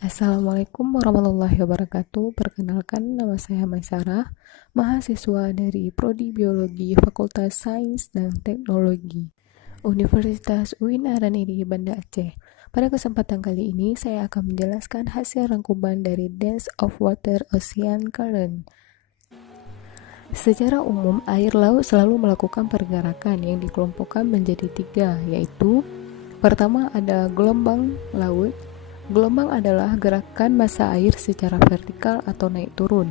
Assalamualaikum warahmatullahi wabarakatuh. Perkenalkan, nama saya Maisarah, mahasiswa dari Prodi Biologi Fakultas Sains dan Teknologi Universitas UIN di Banda Aceh. Pada kesempatan kali ini, saya akan menjelaskan hasil rangkuman dari Dance of Water Ocean Current. Secara umum, air laut selalu melakukan pergerakan yang dikelompokkan menjadi tiga, yaitu pertama ada gelombang laut. Gelombang adalah gerakan massa air secara vertikal atau naik turun.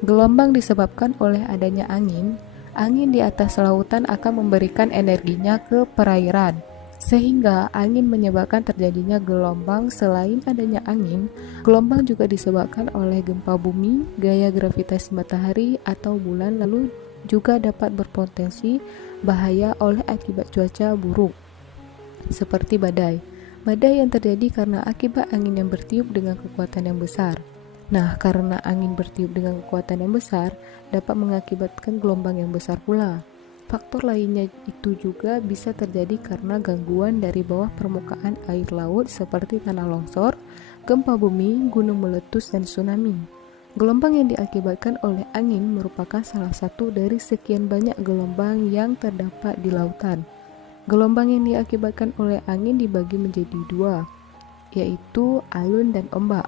Gelombang disebabkan oleh adanya angin. Angin di atas lautan akan memberikan energinya ke perairan, sehingga angin menyebabkan terjadinya gelombang. Selain adanya angin, gelombang juga disebabkan oleh gempa bumi, gaya gravitasi matahari atau bulan, lalu juga dapat berpotensi bahaya oleh akibat cuaca buruk, seperti badai. Badai yang terjadi karena akibat angin yang bertiup dengan kekuatan yang besar. Nah, karena angin bertiup dengan kekuatan yang besar, dapat mengakibatkan gelombang yang besar pula. Faktor lainnya itu juga bisa terjadi karena gangguan dari bawah permukaan air laut seperti tanah longsor, gempa bumi, gunung meletus, dan tsunami. Gelombang yang diakibatkan oleh angin merupakan salah satu dari sekian banyak gelombang yang terdapat di lautan. Gelombang yang diakibatkan oleh angin dibagi menjadi dua, yaitu alun dan ombak.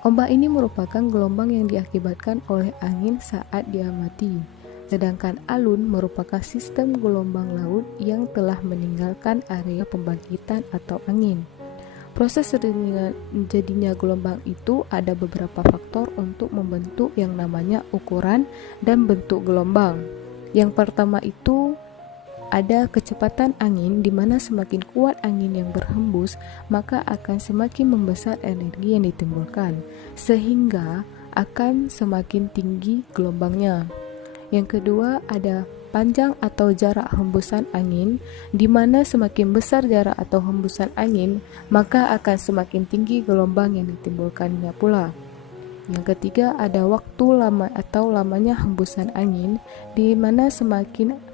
Ombak ini merupakan gelombang yang diakibatkan oleh angin saat dia mati, sedangkan alun merupakan sistem gelombang laut yang telah meninggalkan area pembangkitan atau angin. Proses terjadinya gelombang itu ada beberapa faktor untuk membentuk yang namanya ukuran dan bentuk gelombang. Yang pertama itu ada kecepatan angin, di mana semakin kuat angin yang berhembus, maka akan semakin membesar energi yang ditimbulkan, sehingga akan semakin tinggi gelombangnya. Yang kedua ada panjang atau jarak hembusan angin, di mana semakin besar jarak atau hembusan angin, maka akan semakin tinggi gelombang yang ditimbulkannya pula. Yang ketiga ada waktu lama atau lamanya hembusan angin, di mana semakin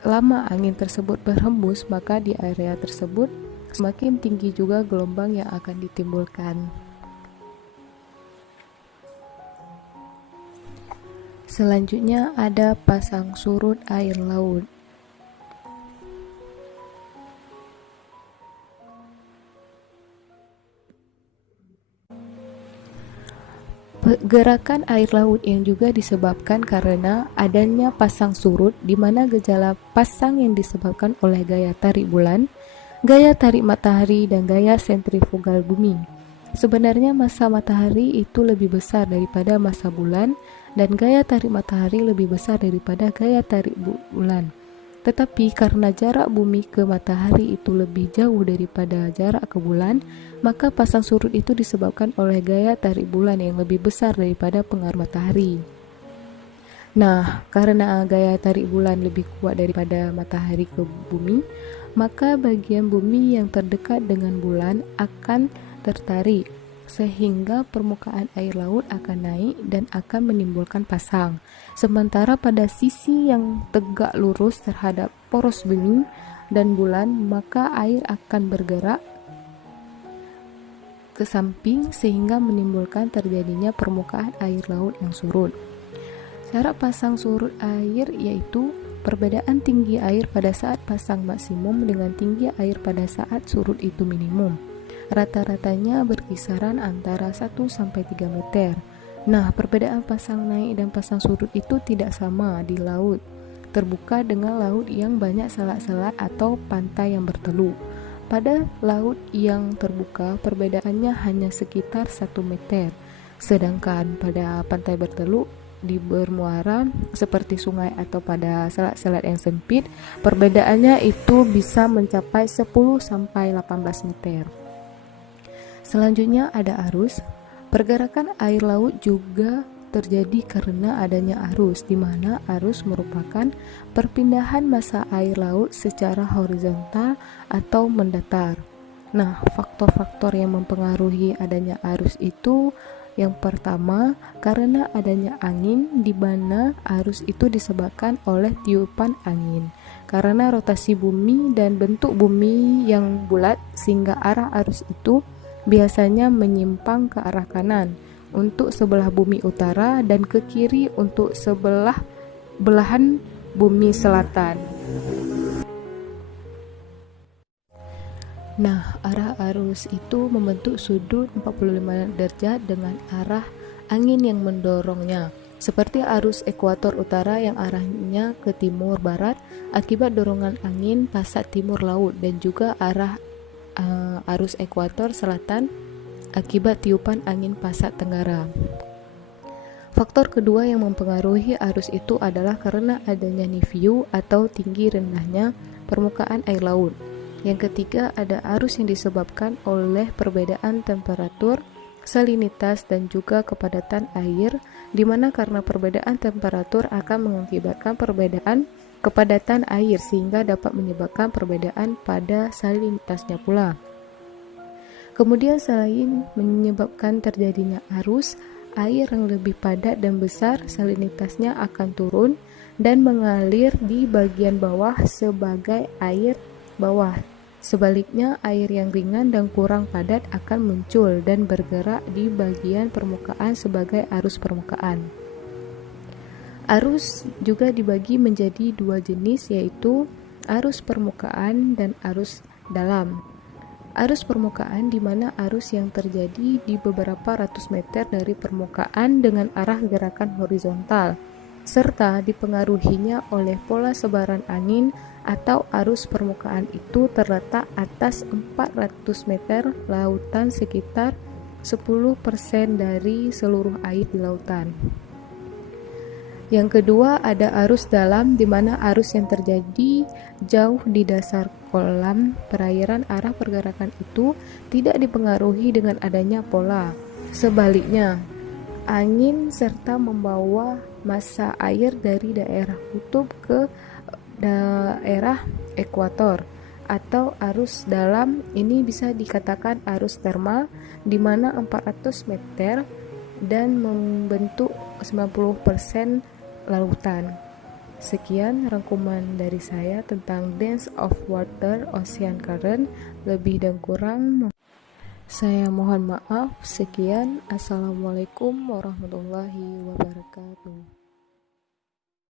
lama angin tersebut berhembus, maka di area tersebut semakin tinggi juga gelombang yang akan ditimbulkan. Selanjutnya ada pasang surut air laut. Gerakan air laut yang juga disebabkan karena adanya pasang surut, di mana gejala pasang yang disebabkan oleh gaya tarik bulan, gaya tarik matahari, dan gaya sentrifugal bumi. Sebenarnya massa matahari itu lebih besar daripada massa bulan, dan gaya tarik matahari lebih besar daripada gaya tarik bulan. Tetapi karena jarak bumi ke matahari itu lebih jauh daripada jarak ke bulan, maka pasang surut itu disebabkan oleh gaya tarik bulan yang lebih besar daripada pengaruh matahari. Nah, karena gaya tarik bulan lebih kuat daripada matahari ke bumi, maka bagian bumi yang terdekat dengan bulan akan tertarik, sehingga permukaan air laut akan naik dan akan menimbulkan pasang. Sementara pada sisi yang tegak lurus terhadap poros bumi dan bulan, maka air akan bergerak ke samping sehingga menimbulkan terjadinya permukaan air laut yang surut. Cara pasang surut air yaitu perbedaan tinggi air pada saat pasang maksimum dengan tinggi air pada saat surut itu minimum. Rata-ratanya berkisaran antara 1-3 meter. Nah, perbedaan pasang naik dan pasang surut itu tidak sama di laut terbuka dengan laut yang banyak selat-selat atau pantai yang berteluk. Pada laut yang terbuka, perbedaannya hanya sekitar 1 meter. Sedangkan pada pantai berteluk di bermuara seperti sungai atau pada selat-selat yang sempit, perbedaannya itu bisa mencapai 10-18 meter. Selanjutnya ada arus. Pergerakan air laut juga terjadi karena adanya arus, di mana arus merupakan perpindahan massa air laut secara horizontal atau mendatar. Nah, faktor-faktor yang mempengaruhi adanya arus itu yang pertama, karena adanya angin, di mana arus itu disebabkan oleh tiupan angin. Karena rotasi bumi dan bentuk bumi yang bulat, sehingga arah arus itu biasanya menyimpang ke arah kanan untuk sebelah bumi utara dan ke kiri untuk belahan bumi selatan. Nah, arah arus itu membentuk sudut 45 derajat dengan arah angin yang mendorongnya. Seperti arus ekuator utara yang arahnya ke timur barat akibat dorongan angin pasat timur laut, dan juga arus ekuator selatan akibat tiupan angin pasat tenggara. Faktor kedua yang mempengaruhi arus itu adalah karena adanya nivyu atau tinggi rendahnya permukaan air laut. Yang ketiga, ada arus yang disebabkan oleh perbedaan temperatur, salinitas, dan juga kepadatan air, di mana karena perbedaan temperatur akan mengakibatkan perbedaan kepadatan air sehingga dapat menyebabkan perbedaan pada salinitasnya pula. Kemudian selain menyebabkan terjadinya arus, air yang lebih padat dan besar salinitasnya akan turun dan mengalir di bagian bawah sebagai air bawah. Sebaliknya, air yang ringan dan kurang padat akan muncul dan bergerak di bagian permukaan sebagai arus permukaan. Arus juga dibagi menjadi dua jenis, yaitu arus permukaan dan arus dalam. Arus permukaan di mana arus yang terjadi di beberapa ratus meter dari permukaan dengan arah gerakan horizontal, serta dipengaruhinya oleh pola sebaran angin atau arus permukaan itu terletak atas 400 meter lautan, sekitar 10% dari seluruh air di lautan. Yang kedua, ada arus dalam, di mana arus yang terjadi jauh di dasar kolam perairan. Arah pergerakan itu tidak dipengaruhi dengan adanya pola. Sebaliknya, angin serta membawa massa air dari daerah kutub ke daerah ekuator. Atau arus dalam ini bisa dikatakan arus termal, di mana 400 meter dan membentuk 90% lautan. Sekian rangkuman dari saya tentang Dance of Water Ocean Current. Lebih dan kurang saya mohon maaf. Sekian, assalamualaikum warahmatullahi wabarakatuh.